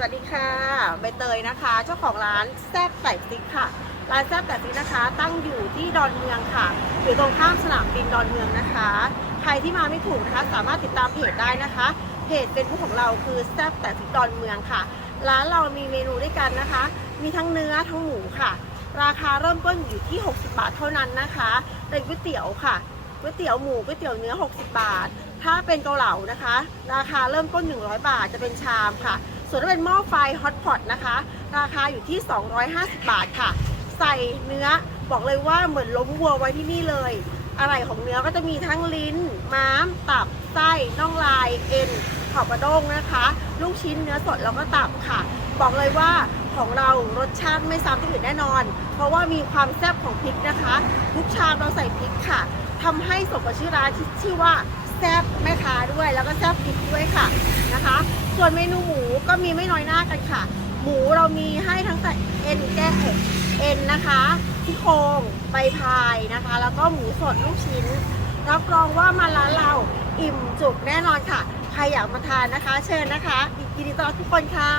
สวัสดีค่ะใบเตยนะคะเจ้าของร้านแซ่บไก่ติ๊กค่ะร้านแซ่บไก่ติ๊กนะคะตั้งอยู่ที่ดอนเมืองค่ะอยู่ตรงข้ามสนามบินดอนเมืองนะคะใครที่มาไม่ถูกนะคะสามารถติดตามเพจได้นะคะเพจเป็นผู้ของเราคือแซ่บไก่ติ๊กดอนเมืองค่ะร้านเรามีเมนูด้วยกันนะคะมีทั้งเนื้อทั้งหมูค่ะราคาเริ่มต้นอยู่ที่60 บาทเท่านั้นนะคะเป็นก๋วยเตี๋ยวค่ะก๋วยเตี๋ยวหมูก๋วยเตี๋ยวเนื้อ60 บาทถ้าเป็นเกาเหลานะคะราคาเริ่มต้น100 บาทจะเป็นชามค่ะส่วนถ้าเป็นหม้อไฟฮอตพอตนะคะราคาอยู่ที่250 บาทค่ะใส่เนื้อบอกเลยว่าเหมือนล้มวัวไว้ที่นี่เลยอะไรของเนื้อก็จะมีทั้งลิ้นม้ามตับไส้น่องลายเอ็นขอบกระด้งนะคะลูกชิ้นเนื้อสดแล้วก็ตับค่ะบอกเลยว่าของเรารสชาติไม่ซ้ำที่อื่นแน่นอนเพราะว่ามีความแซ่บของพริกนะคะทุกชามเราใส่พริกค่ะทำให้สมกับชื่อร้านที่ชื่อว่าแซ่บแม่ค้าด้วยแล้วก็แซ่บพริกด้วยค่ะนะคะส่วนเมนูหมูก็มีไม่น้อยหน้ากันค่ะหมูเรามีให้ทั้งแต่เอ็นแก้เอ็นนะคะที่โครงใบพายนะคะแล้วก็หมูสดลูกชิ้นรับรองว่ามาร้านเราอิ่มจุกแน่นอนค่ะใครอยากมาทานนะคะเชิญนะคะยินดีต้อนรับทุกคนค่ะ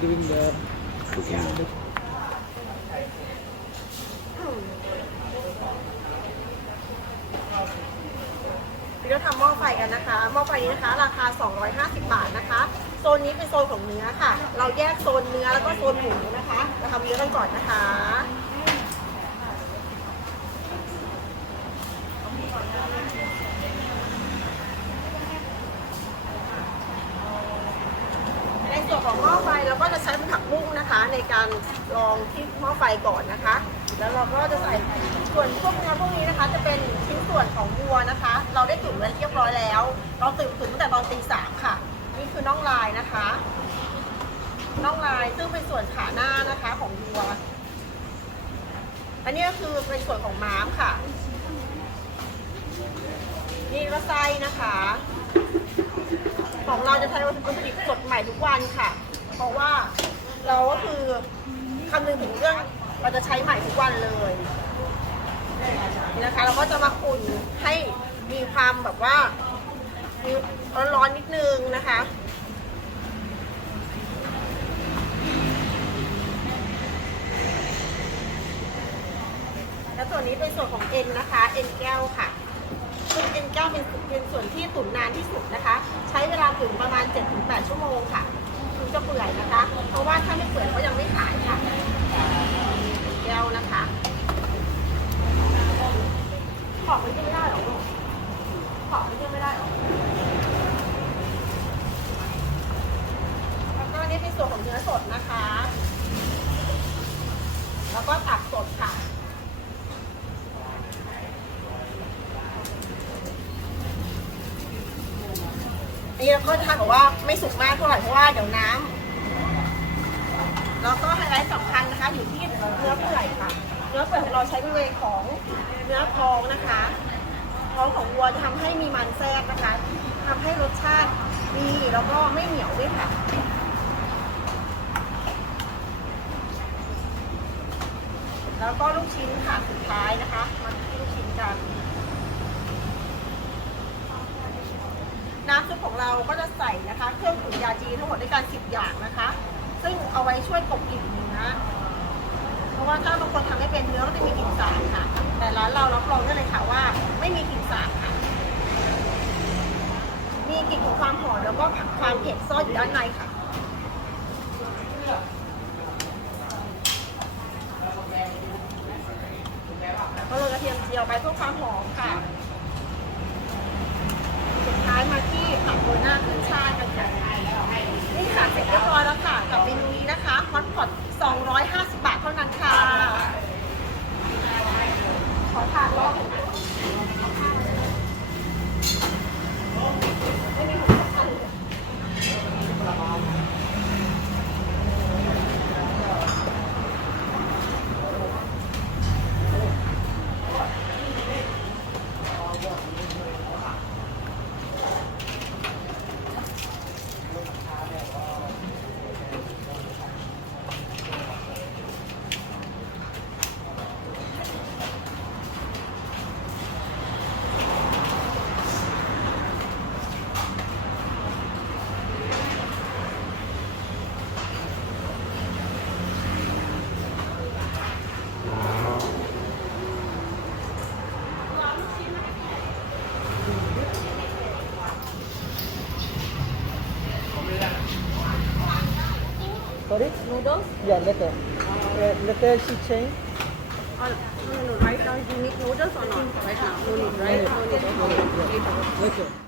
doing the cooking. เราทำหม้อไฟกันนะคะหม้อไฟนี้นะคะราคา250 บาทนะคะโซนนี้เป็นโซนของเนื้อค่ะเราแยกโซนเนื้อแล้วก็โซนหมูนะคะเราทำเนื้อกันก่อนนะคะได้ ส่วนของหม้อไฟเราก็จะใช้เป็นผักบุ้งนะคะ ในการรองที่หม้อไฟก่อนนะคะ แล้วเราก็จะใส่ส่วนพวกเนื้อพวกนี้นะคะ จะเป็นชิ้นส่วนของวัวนะคะ เราได้ตุ๋นไว้เรียบร้อยแล้ว เราตุ๋นตั้งแต่ตอนตี 3ค่ะ นี่คือน่องลายนะคะน่องลายซึ่งเป็นส่วนขาหน้านะคะของวัว อันนี้ก็คือเป็นส่วนของม้ามค่ะ นี่ก็ไส้นะคะ ของเราจะใช้วัตถุดิบสดใหม่ทุกวันค่ะ เพราะว่าเราก็คือคำนึงถึงเรื่องเราจะใช้ใหม่ทุกวันเลยนี่นะคะ เราก็จะมาอุ่นให้มีความแบบว่ามีร้อนๆนิดนึงนะคะ และส่วนนี้เป็นส่วนของเอ็นนะคะ เอ็นแก้วค่ะซึ่งเอ็นแก้วเป็นส่วนที่ตุ๋นนานที่สุดนะคะ ใช้เวลาตุ๋นประมาณ 7-8 ชั่วโมงค่ะถึงจะเปื่อยนะคะ เพราะว่าถ้าไม่เปื่อยก็ยังไม่ขายค่ะเอ็นแก้วนะคะขอบมันยังไม่ได้หรอลูกขอบมันยังไม่ได้หรอแล้วก็อันนี้เป็นส่วนของเนื้อสดนะคะ แล้วก็ตับสดค่ะนี่เราก็ทานบอกว่าไม่สุกมากเท่าไหร่เพราะว่าเดี๋ยวน้ำแล้วก็ไฮไลท์สำคัญนะคะอยู่ที่เนื้อเปื่อยค่ะเนื้อเปื่อยของเราใช้บริเวณของเนื้อท้องนะคะท้องของวัวจะทำให้มีมันแทรกนะคะทำให้รสชาติดีแล้วก็ไม่เหนียวด้วยค่ะแล้วก็ลูกชิ้นค่ะสุดท้ายนะคะมาที่ลูกชิ้นกันน้ำซุปของเราก็จะใส่นะคะเครื่องตุ๋นยาจีนทั้งหมดด้วยกัน10 อย่างนะคะ ซึ่งเอาไว้ช่วยกลบกลิ่นเนื้อเพราะว่าถ้าบางคนทำไม่เป็นเนื้อก็จะมีกลิ่นสาบค่ะแต่ร้านเรารับรองได้เลยค่ะว่าไม่มีกลิ่นสาบค่ะมีกลิ่นของความหอมแล้วก็ความเผ็ดซ่อนอยู่ด้านในค่ะก็โรยกระเทียมเจียวไปเพื่อความหอมค่ะสุดท้ายมาที่ผักโรยหน้าขึ้นช่ายกันค่ะนี่ค่ะเสร็จเรียบร้อยแล้วค่ะกับเมนูนี้นะคะฮอตพอต250 บาทเท่านั้นค่ะขอทานรอบไม่มีหัวข้าวเลยSorry? noodles Yeah, later. Later she change. no right now you need noodles or not right now no need right no need okay Later.